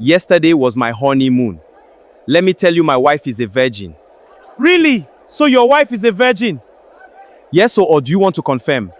Yesterday was my honeymoon. Let me tell you, my wife is a virgin. Really? So your wife is a virgin? Yes, or do you want to confirm?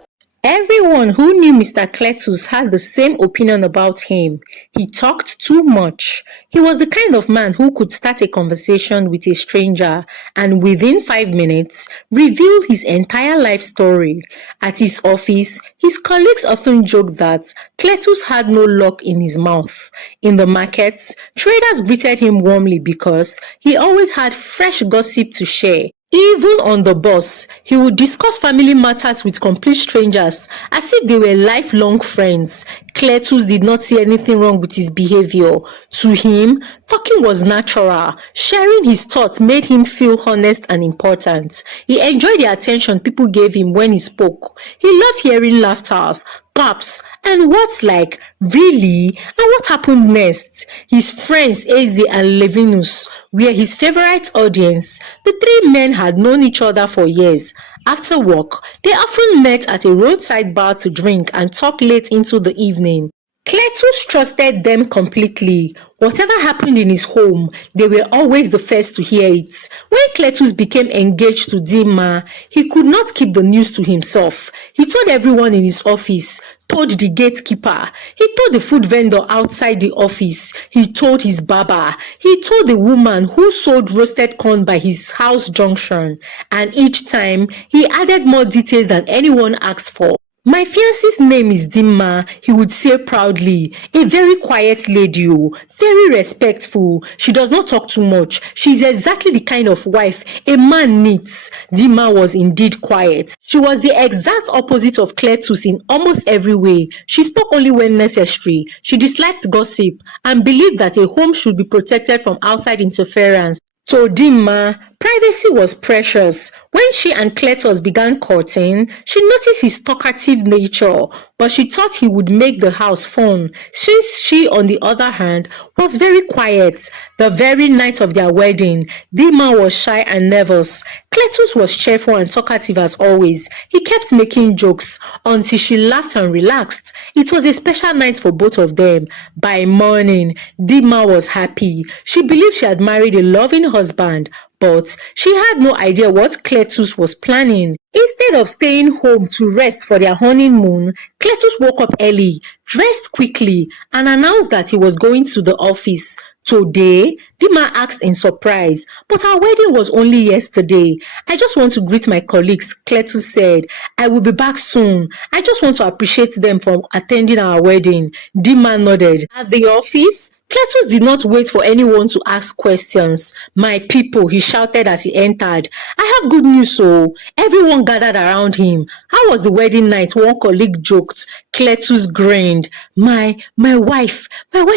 Everyone who knew Mr. Cletus had the same opinion about him. He talked too much. He was the kind of man who could start a conversation with a stranger and within 5 minutes reveal his entire life story. At his office, his colleagues often joked that Cletus had no luck in his mouth. In the markets, traders greeted him warmly because he always had fresh gossip to share. Even on the bus, he would discuss family matters with complete strangers as if they were lifelong friends. Cletus did not see anything wrong with his behavior. To him, talking was natural. Sharing his thoughts made him feel honest and important. He enjoyed the attention people gave him when he spoke. He loved hearing laughter, claps, and words like "really" and "what happened next?" His friends Eze and Levinus were his favorite audience. The three men had known each other for years. After work, they often met at a roadside bar to drink and talk late into the evening. Cletus trusted them completely. Whatever happened in his home, they were always the first to hear it. When Cletus became engaged to Dimma, he could not keep the news to himself. He told everyone in his office, told the gatekeeper, he told the food vendor outside the office, he told his barber, he told the woman who sold roasted corn by his house junction, and each time he added more details than anyone asked for. "My fiancé's name is Dimma," he would say proudly. "A very quiet lady, very respectful. She does not talk too much. She is exactly the kind of wife a man needs." Dimma was indeed quiet. She was the exact opposite of Cletus in almost every way. She spoke only when necessary. She disliked gossip and believed that a home should be protected from outside interference. To Dimma, privacy was precious. When she and Cletus began courting, she noticed his talkative nature, but she thought he would make the house fun, since she, on the other hand, was very quiet. The very night of their wedding, Dimma was shy and nervous. Cletus was cheerful and talkative as always. He kept making jokes until she laughed and relaxed. It was a special night for both of them. By morning, Dimma was happy. She believed she had married a loving husband, but she had no idea what Cletus was planning. Instead of staying home to rest for their honeymoon, Cletus woke up early, dressed quickly, and announced that he was going to the office. "Today?" Dimma asked in surprise. "But our wedding was only yesterday." "I just want to greet my colleagues," Cletus said. "I will be back soon. I just want to appreciate them for attending our wedding." Dimma nodded. At the office, Cletus did not wait for anyone to ask questions. "My people," he shouted as he entered. "I have good news, so." Everyone gathered around him. "How was the wedding night?" one colleague joked. Cletus grinned. My wife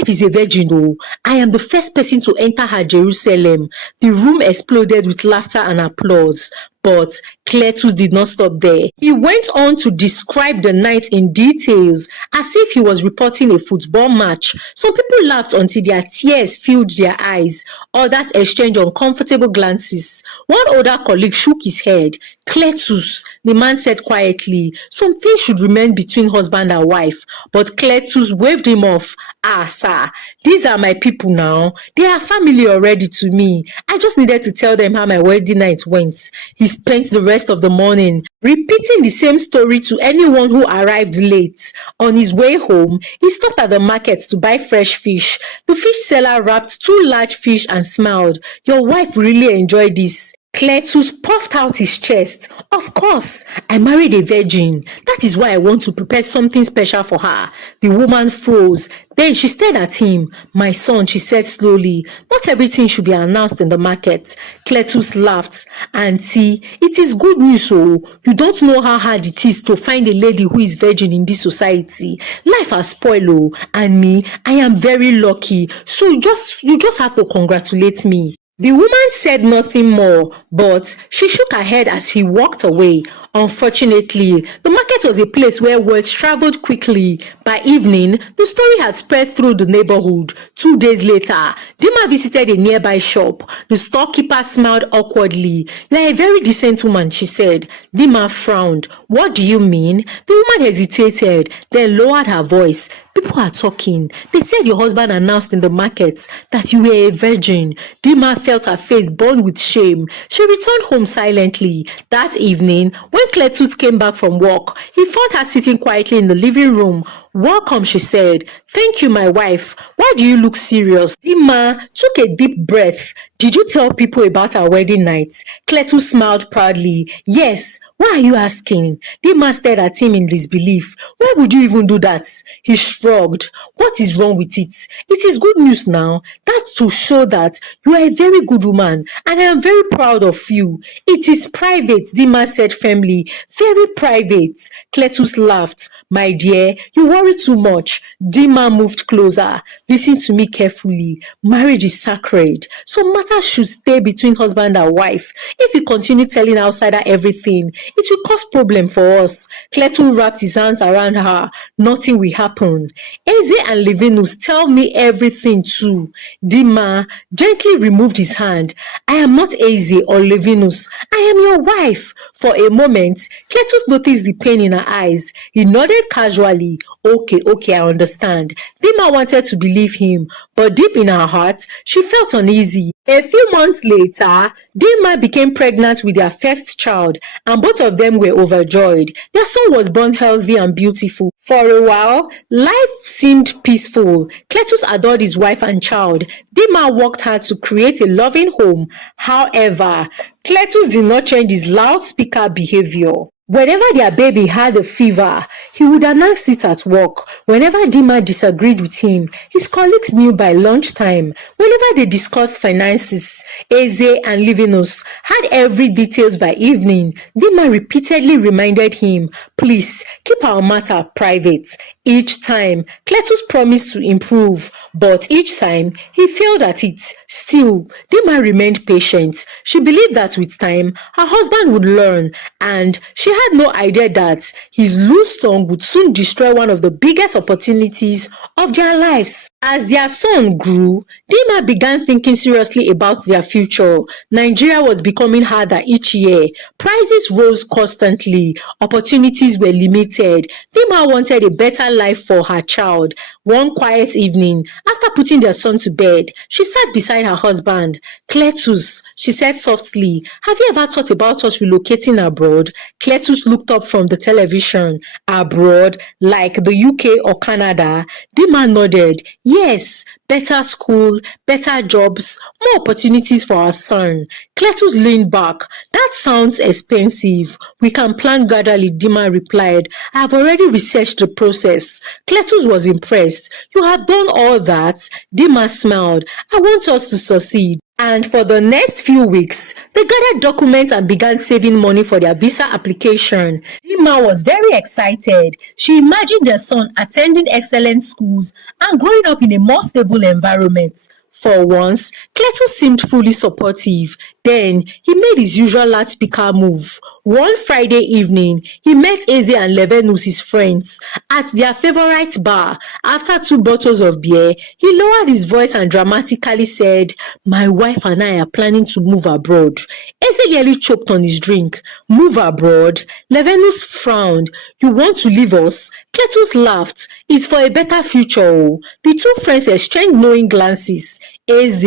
is a virgin, oh. I am the first person to enter her Jerusalem." The room exploded with laughter and applause. But Cletus did not stop there. He went on to describe the night in details, as if he was reporting a football match. Some people laughed until their tears filled their eyes. Others exchanged uncomfortable glances. One older colleague shook his head. "Cletus," the man said quietly, "some things should remain between husband and wife." But Cletus waved him off. "Ah, sir, these are my people now. They are family already to me. I just needed to tell them how my wedding night went." He spent the rest of the morning repeating the same story to anyone who arrived late. On his way home, he stopped at the market to buy fresh fish. The fish seller wrapped 2 large fish and smiled. "Your wife really enjoyed this." Cletus puffed out his chest. "Of course, I married a virgin. That is why I want to prepare something special for her." The woman froze. Then she stared at him. "My son," she said slowly, "not everything should be announced in the market." Cletus laughed. "Auntie, it is good news, oh. You don't know how hard it is to find a lady who is virgin in this society. Life has spoiled, oh, and me, I am very lucky. So you just have to congratulate me." The woman said nothing more, but she shook her head as he walked away. Unfortunately, the market was a place where words traveled quickly. By evening, the story had spread through the neighborhood. 2 days later, Dima visited a nearby shop. The storekeeper smiled awkwardly. "You are a very decent woman," she said. Dima frowned. "What do you mean?" The woman hesitated, then lowered her voice. "People are talking. They said your husband announced in the market that you were a virgin." Dima felt her face burn with shame. She returned home silently. That evening, when Cletus came back from work, he found her sitting quietly in the living room. "Welcome," she said. "Thank you, my wife. Why do you look serious?" Dima took a deep breath. "Did you tell people about our wedding night?" Cletus smiled proudly. "Yes. Why are you asking?" Dima stared at him in disbelief. "Why would you even do that?" He shrugged. "What is wrong with it? It is good news now. That's to show that you are a very good woman, and I am very proud of you." "It is private," Dima said firmly. "Very private." Cletus laughed. "My dear, you worry too much." Dima moved closer. "Listen to me carefully. Marriage is sacred. Some matters should stay between husband and wife. If you continue telling outsider everything, it will cause problem for us." Cletus wrapped his hands around her. "Nothing will happen. Eze and Levinus tell me everything too." Dima gently removed his hand. "I am not Eze or Levinus. I am your wife." For a moment, Cletus noticed the pain in her eyes. He nodded casually. Okay, I understand." Dima wanted to believe him, but deep in her heart, she felt uneasy. A few months later, Dima became pregnant with their first child, and both of them were overjoyed. Their son was born healthy and beautiful. For a while, life seemed peaceful. Cletus adored his wife and child. Dima worked hard to create a loving home. However, Cletus did not change his loudspeaker behavior. Whenever their baby had a fever, he would announce it at work. Whenever Dima disagreed with him, his colleagues knew by lunchtime. Whenever they discussed finances, Eze and Livinus had every details by evening. Dima repeatedly reminded him, "Please, keep our matter private." Each time, Cletus promised to improve, but each time, he failed at it. Still, Dima remained patient. She believed that with time, her husband would learn, and she had no idea that his loose tongue would soon destroy one of the biggest opportunities of their lives. As their son grew, Dima began thinking seriously about their future. Nigeria was becoming harder each year. Prices rose constantly. Opportunities were limited. Dima wanted a better life for her child. One quiet evening, after putting their son to bed, she sat beside her husband. "Cletus," she said softly, "have you ever thought about us relocating abroad?" Cletus looked up from the television. "Abroad? Like the UK or Canada?" Dima nodded. "Yes, better school, better jobs, more opportunities for our son." Cletus leaned back. "That sounds expensive. We can plan gradually," Dima replied. "I have already researched the process." Cletus was impressed. "You have done all that?" Dima smiled. "I want us to succeed." And for the next few weeks, they gathered documents and began saving money for their visa application. Dima was very excited. She imagined their son attending excellent schools and growing up in a more stable environment. For once, Cletus seemed fully supportive. Then he made his usual loudspeaker move. One Friday evening, he met Eze and Levenus, his friends, at their favorite bar. After 2 bottles of beer, he lowered his voice and dramatically said, "My wife and I are planning to move abroad." Eze nearly choked on his drink. "Move abroad?" Levenus frowned. "You want to leave us?" Cletus laughed. "It's for a better future." Oh. The two friends exchanged knowing glances. Eze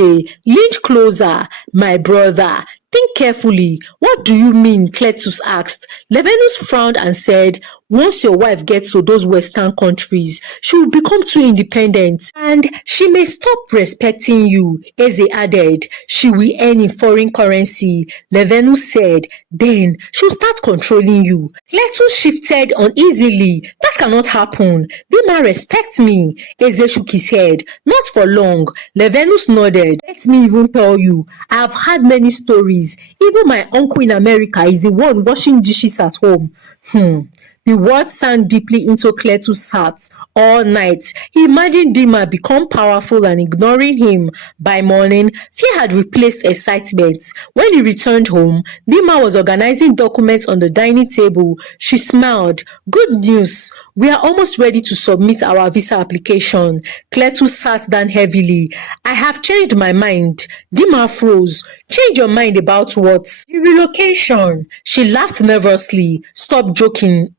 leaned closer. "My brother, think carefully. What do you mean?" Cletus asked. Levenus frowned and said, "Once your wife gets to those Western countries, she will become too independent and she may stop respecting you." Eze added, "She will earn in foreign currency." Levenus said, "Then she'll start controlling you." Cletus shifted uneasily. "That cannot happen. Dima respects me." Eze shook his head. "Not for long." Levenus nodded. "Let me even tell you, I have had many stories. Even my uncle in America is the one washing dishes at home." The words sank deeply into Cletus's heart. All night, he imagined Dima become powerful and ignoring him. By morning, fear had replaced excitement. When he returned home, Dima was organizing documents on the dining table. She smiled. Good news. We are almost ready to submit our visa application. Cletus sat down heavily. I have changed my mind. Dima froze. Change your mind about what? The relocation. She laughed nervously. Stop joking.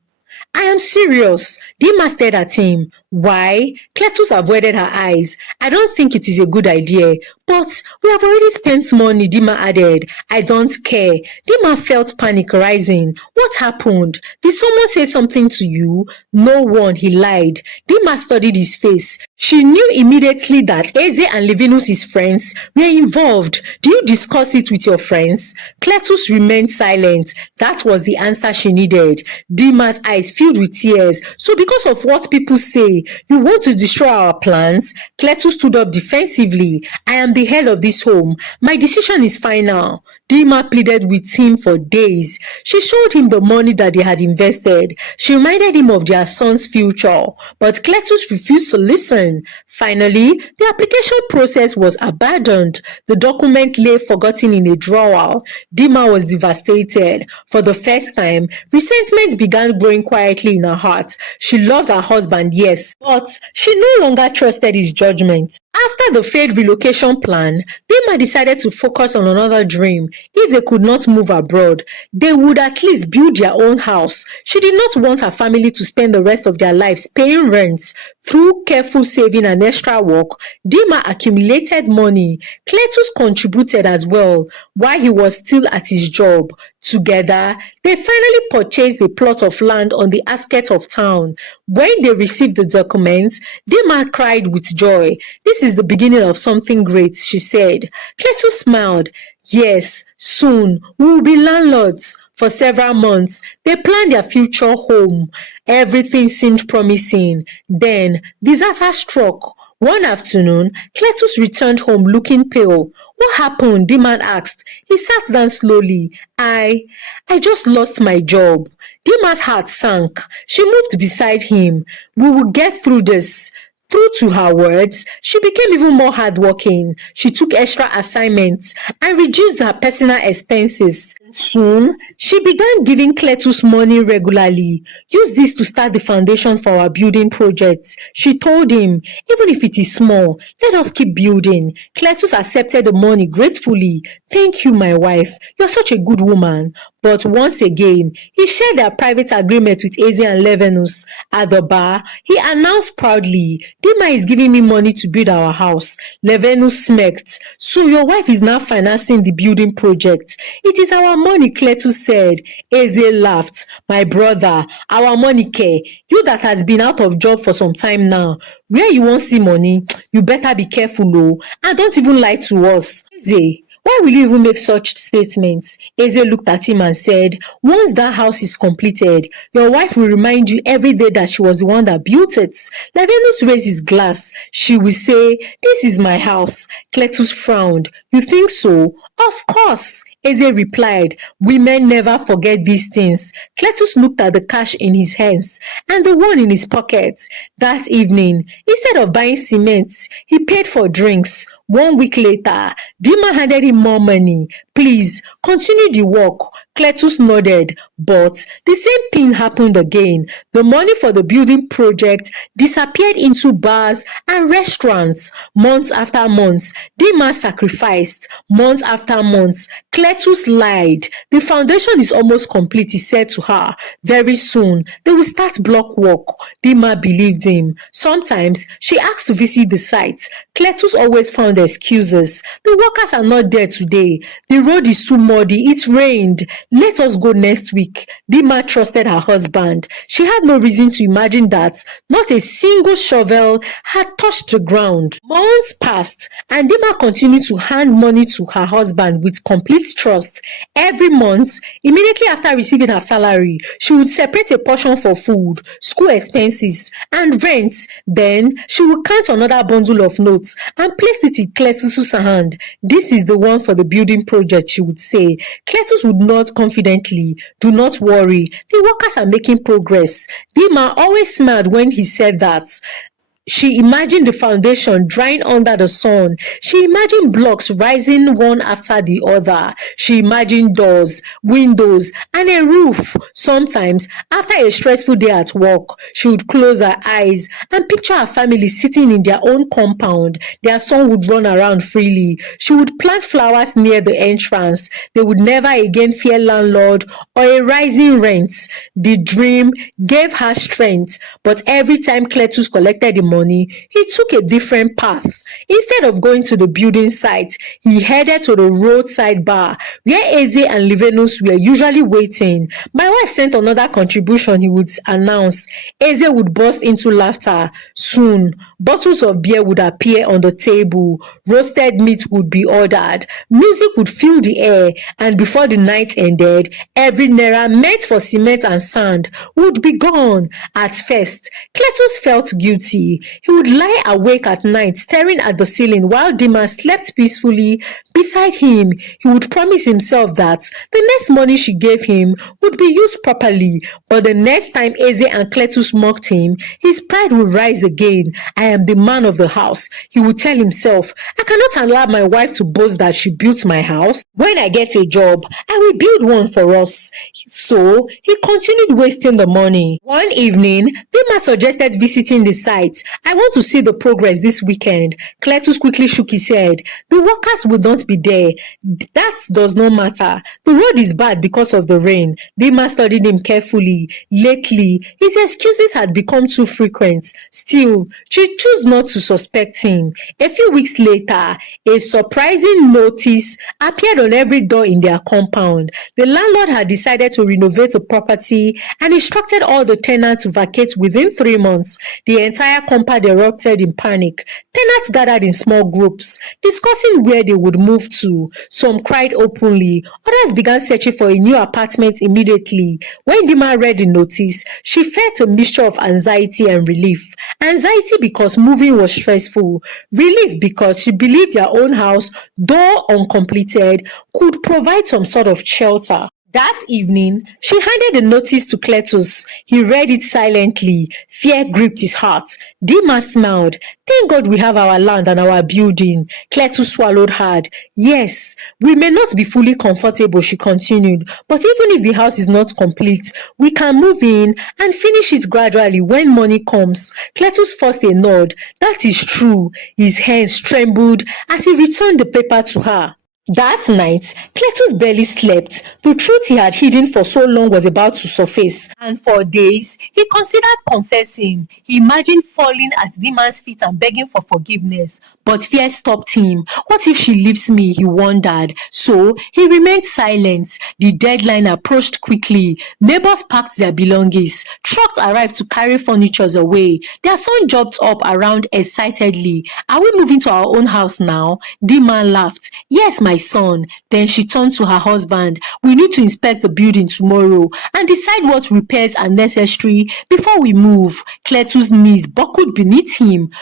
I am serious. Dima stared at him. Why? Cletus avoided her eyes. I don't think it is a good idea. But we have already spent money, Dima added. I don't care. Dima felt panic rising. What happened? Did someone say something to you? No one, he lied. Dima studied his face. She knew immediately that Eze and Levinus, his friends, were involved. Do you discuss it with your friends? Cletus remained silent. That was the answer she needed. Dima's eyes filled with tears. So because of what people say, you want to destroy our plans? Cletus stood up defensively. I am the head of this home. My decision is final. Dima pleaded with him for days. She showed him the money that they had invested. She reminded him of their son's future. But Cletus refused to listen. Finally, the application process was abandoned. The document lay forgotten in a drawer. Dima was devastated. For the first time, resentment began growing quietly in her heart. She loved her husband, yes, but she no longer trusted his judgment. After the failed relocation plan, Dima decided to focus on another dream. If they could not move abroad, they would at least build their own house. She did not want her family to spend the rest of their lives paying rent. Through careful saving and extra work, Dima accumulated money. Cletus contributed as well while he was still at his job. Together, they finally purchased a plot of land on the outskirts of town. When they received the documents, Dima cried with joy. This is the beginning of something great, she said. Cletus smiled. Yes, soon we will be landlords. For several months, they planned their future home. Everything seemed promising. Then, disaster struck. One afternoon, Cletus returned home looking pale. What happened? Dima asked. He sat down slowly. I just lost my job. Dima's heart sank. She moved beside him. We will get through this. True to her words, she became even more hardworking. She took extra assignments and reduced her personal expenses. Soon, she began giving Cletus money regularly. Use this to start the foundation for our building projects. She told him, even if it is small, let us keep building. Cletus accepted the money gratefully. Thank you, my wife. You're such a good woman. But once again, he shared their private agreement with Eze and Levinus. At the bar, he announced proudly, Dima is giving me money to build our house. Levinus smirked. So your wife is now financing the building project. It is our money, Cletus said. Eze laughed. My brother, our money care. You that has been out of job for some time now. Where you won't see money, you better be careful, oh. And don't even lie to us. Eze, why will you even make such statements? Eze looked at him and said, once that house is completed, your wife will remind you every day that she was the one that built it. Levinus raised his glass. She will say, this is my house. Cletus frowned. You think so? Of course. Eze replied, women never forget these things. Cletus looked at the cash in his hands and the one in his pocket. That evening, instead of buying cement, he paid for drinks. 1 week later, Dima handed him more money. Please, continue the work. Cletus nodded, but the same thing happened again. The money for the building project disappeared into bars and restaurants. Months after months, Dima sacrificed. Months after months, Cletus lied. The foundation is almost complete, he said to her. Very soon, they will start block work. Dima believed him. Sometimes, she asked to visit the site. Cletus always found excuses. The workers are not there today. The road is too muddy. It rained. Let us go next week. Dima trusted her husband. She had no reason to imagine that not a single shovel had touched the ground. Months passed, and Dima continued to hand money to her husband with complete trust. Every month, immediately after receiving her salary, she would separate a portion for food, school expenses, and rent. Then, she would count another bundle of notes note and placed it in Cletus's hand. This is the one for the building project, she would say. Cletus would nod confidently. Do not worry, the workers are making progress. Dima always smiled when he said that. She imagined the foundation drying under the sun. She imagined blocks rising one after the other. She imagined doors, windows, and a roof. Sometimes, after a stressful day at work, she would close her eyes and picture her family sitting in their own compound. Their son would run around freely. She would plant flowers near the entrance. They would never again fear landlord or a rising rent. The dream gave her strength, but every time Cletus collected the money, he took a different path. Instead of going to the building site, he headed to the roadside bar where Eze and Livenus were usually waiting. My wife sent another contribution, he would announce. Eze would burst into laughter. Soon, bottles of beer would appear on the table. Roasted meat would be ordered. Music would fill the air, and before the night ended, every naira meant for cement and sand would be gone. At first, Cletus felt guilty. He would lie awake at night staring at the ceiling while Dima slept peacefully beside him. He would promise himself that the next money she gave him would be used properly, but the next time Eze and Cletus mocked him, his pride would rise again. I am the man of the house, he would tell himself. I cannot allow my wife to boast that she built my house. When I get a job, I will build one for us. So he continued wasting the money. One evening, Dima suggested visiting the site. I want to see the progress this weekend. Cletus quickly shook his head. The workers would not be there. That does not matter. The road is bad because of the rain. Dima studied him carefully. Lately, his excuses had become too frequent. Still, she chose not to suspect him. A few weeks later, a surprising notice appeared on every door in their compound. The landlord had decided to renovate the property and instructed all the tenants to vacate within 3 months. The entire compound erupted in panic. Tenants gathered in small groups, discussing where they would move to. Some cried openly. Others began searching for a new apartment immediately. When Dima read the notice, she felt a mixture of anxiety and relief. Anxiety because moving was stressful. Relief because she believed their own house, though uncompleted, could provide some sort of shelter. That evening, she handed the notice to Cletus. He read it silently. Fear gripped his heart. Dima smiled. Thank God we have our land and our building. Cletus swallowed hard. Yes, we may not be fully comfortable, she continued, but even if the house is not complete, we can move in and finish it gradually when money comes. Cletus forced a nod. That is true. His hands trembled as he returned the paper to her. That night, Cletus barely slept. The truth he had hidden for so long was about to surface, and for days, he considered confessing. He imagined falling at Dima's feet and begging for forgiveness, but fear stopped him. What if she leaves me, he wondered. So, he remained silent. The deadline approached quickly. Neighbors packed their belongings. Trucks arrived to carry furniture away. Their son jumped up around excitedly. Are we moving to our own house now? Dima laughed. Yes, my son. Then she turned to her husband. We need to inspect the building tomorrow and decide what repairs are necessary before we move. Cletus' knees buckled beneath him.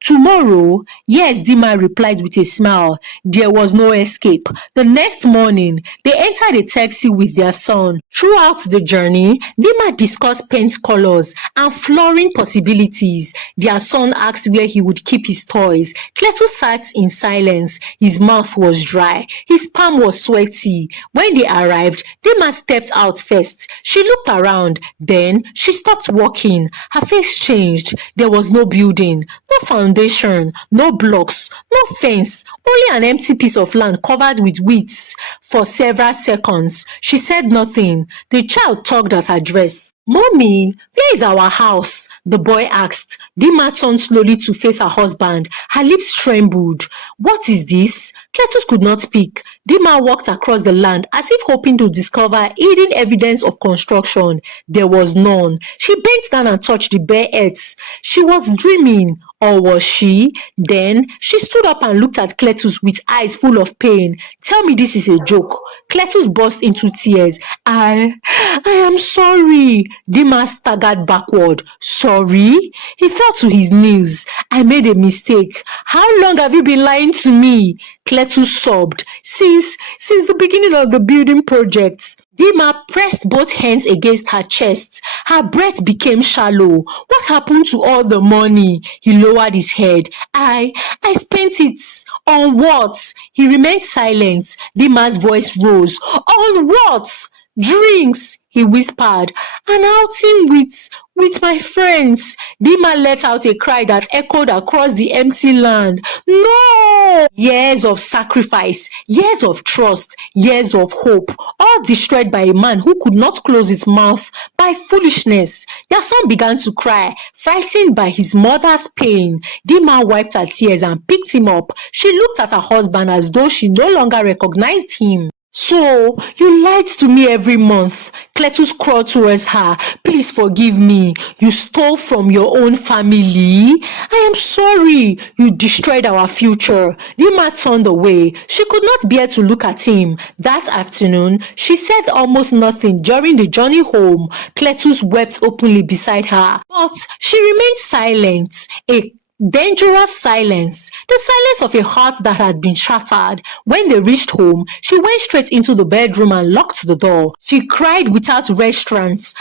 Tomorrow? Yes, Dima replied with a smile. There was no escape. The next morning, they entered a taxi with their son. Throughout the journey, Dima discussed paint colors and flooring possibilities. Their son asked where he would keep his toys. Cletus sat in silence. His mouth was dry. His palm was sweaty. When they arrived, Dima stepped out first. She looked around. Then, she stopped walking. Her face changed. There was no building, no foundation, no blocks, no fence, only an empty piece of land covered with weeds. For several seconds, she said nothing. The child tugged at her dress. Mommy, where is our house? The boy asked. Dima turned slowly to face her husband. Her lips trembled. What is this? Cletus could not speak. Dima walked across the land as if hoping to discover hidden evidence of construction. There was none. She bent down and touched the bare earth. She was dreaming. Or was she? Then she stood up and looked at Cletus with eyes full of pain. Tell me this is a joke. Cletus burst into tears. I am sorry. Dima staggered backward. Sorry? He fell to his knees. I made a mistake. How long have you been lying to me? Cletus sobbed. Since the beginning of the building project. Dima pressed both hands against her chest. Her breath became shallow. What happened to all the money? He lowered his head. I spent it. On what? He remained silent. Dima's voice rose. On what? Drinks, he whispered. An outing with my friends. Dima let out a cry that echoed across the empty land. No! Years of sacrifice, years of trust, years of hope, all destroyed by a man who could not close his mouth by foolishness. Their son began to cry, frightened by his mother's pain. Dima wiped her tears and picked him up. She looked at her husband as though she no longer recognized him. So, you lied to me every month. Cletus crawled towards her. Please forgive me. You stole from your own family. I am sorry. You destroyed our future. Dima turned away. She could not bear to look at him. That afternoon, she said almost nothing during the journey home. Cletus wept openly beside her, but she remained silent. A dangerous silence, the silence of a heart that had been shattered. When they reached home, she went straight into the bedroom and locked the door. She cried without restraint.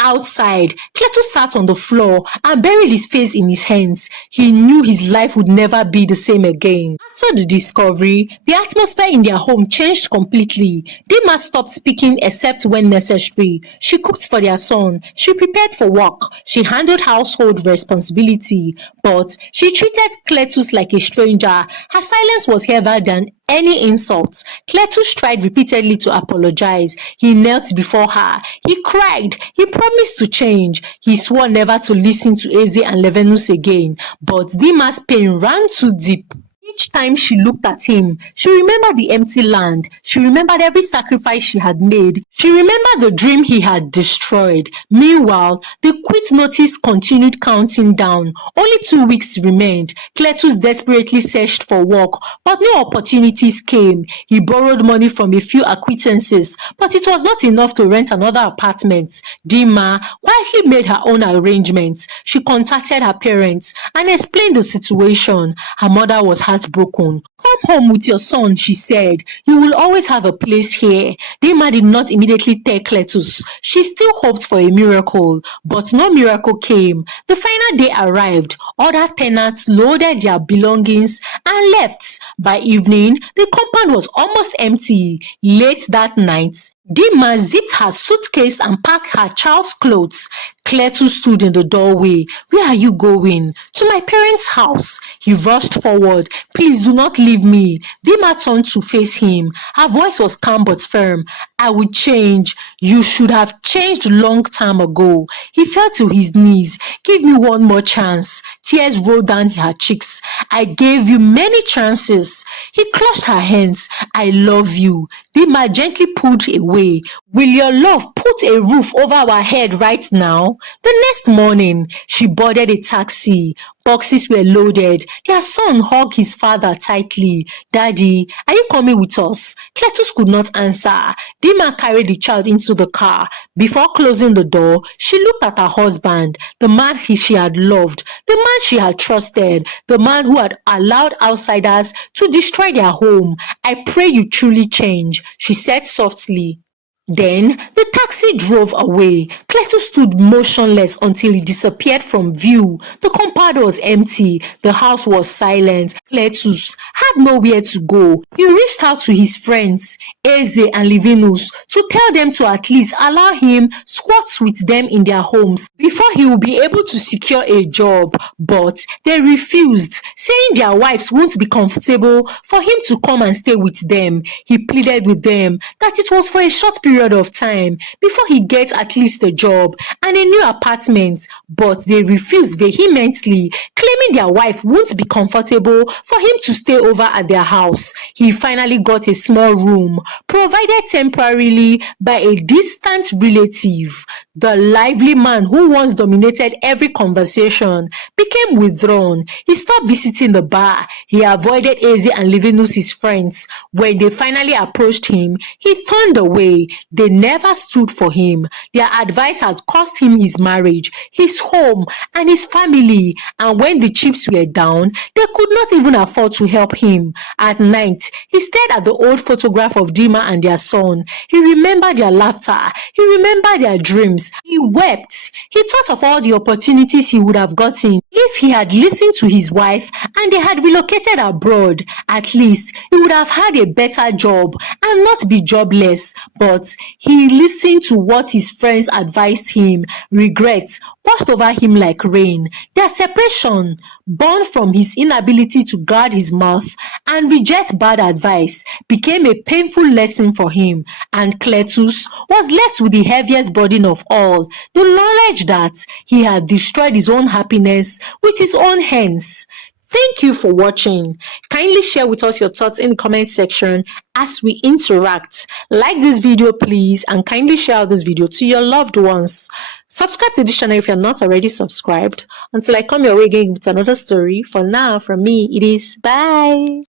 Outside, Cletus sat on the floor and buried his face in his hands. He knew his life would never be the same again. After the discovery, the atmosphere in their home changed completely. Dima stopped speaking except when necessary. She cooked for their son. She prepared for work. She handled household responsibility. But she treated Cletus like a stranger. Her silence was heavier than any insults. Cletus tried repeatedly to apologize. He knelt before her. He cried. He promised to change. He swore never to listen to Eze and Levenus again. But Dima's pain ran too deep. Each time she looked at him, she remembered the empty land. She remembered every sacrifice she had made. She remembered the dream he had destroyed. Meanwhile, the quit notice continued counting down. Only 2 weeks remained. Cletus desperately searched for work, but no opportunities came. He borrowed money from a few acquaintances, but it was not enough to rent another apartment. Dima quietly made her own arrangements. She contacted her parents and explained the situation. Her mother was heartbroken. Come home with your son, she said. You will always have a place here. Dima did not immediately tell Cletus. She still hoped for a miracle, but no miracle came. The final day arrived. Other tenants loaded their belongings and left. By evening, the compound was almost empty. Late that night, Dima zipped her suitcase and packed her child's clothes. Cletus stood in the doorway. Where are you going? To my parents' house. He rushed forward. Please do not leave me. Dima turned to face him. Her voice was calm but firm. I will change. You should have changed long time ago. He fell to his knees. Give me one more chance. Tears rolled down her cheeks. I gave you many chances. He clutched her hands. I love you. Dima gently pulled away. Will your love put a roof over our head right now? The next morning, she boarded a taxi. Boxes were loaded. Their son hugged his father tightly. Daddy, are you coming with us? Cletus could not answer. Dima carried the child into the car. Before closing the door, she looked at her husband, the man she had loved, the man she had trusted, the man who had allowed outsiders to destroy their home. I pray you truly change, she said softly. Then the taxi drove away. Cletus stood motionless until it disappeared from view. The compound was empty. The house was silent. Cletus had nowhere to go. He reached out to his friends, Eze and Levenus, to tell them to at least allow him squat with them in their homes before he would be able to secure a job. But they refused, saying their wives won't be comfortable for him to come and stay with them. He pleaded with them that it was for a short period of time before he gets at least a job and a new apartment, but they refused vehemently, claiming their wife won't be comfortable for him to stay over at their house. He finally got a small room, provided temporarily by a distant relative. The lively man who once dominated every conversation became withdrawn. He stopped visiting the bar. He avoided Eze and Livinus, his friends. When they finally approached him, he turned away. They never stood for him. Their advice had cost him his marriage, his home, and his family. And when the chips were down, they could not even afford to help him. At night, he stared at the old photograph of Dima and their son. He remembered their laughter. He remembered their dreams. He wept. He thought of all the opportunities he would have gotten if he had listened to his wife and they had relocated abroad. At least he would have had a better job and not be jobless. But he listened to what his friends advised him. Regret washed over him like rain. Their separation, born from his inability to guard his mouth and reject bad advice, became a painful lesson for him, and Cletus was left with the heaviest burden of all, the knowledge that he had destroyed his own happiness with his own hands. Thank you for watching. Kindly share with us your thoughts in the comment section as we interact. Like this video please, and kindly share this video to your loved ones. Subscribe to this channel if you're not already subscribed. Until I come your way again with another story, for now from me it is bye.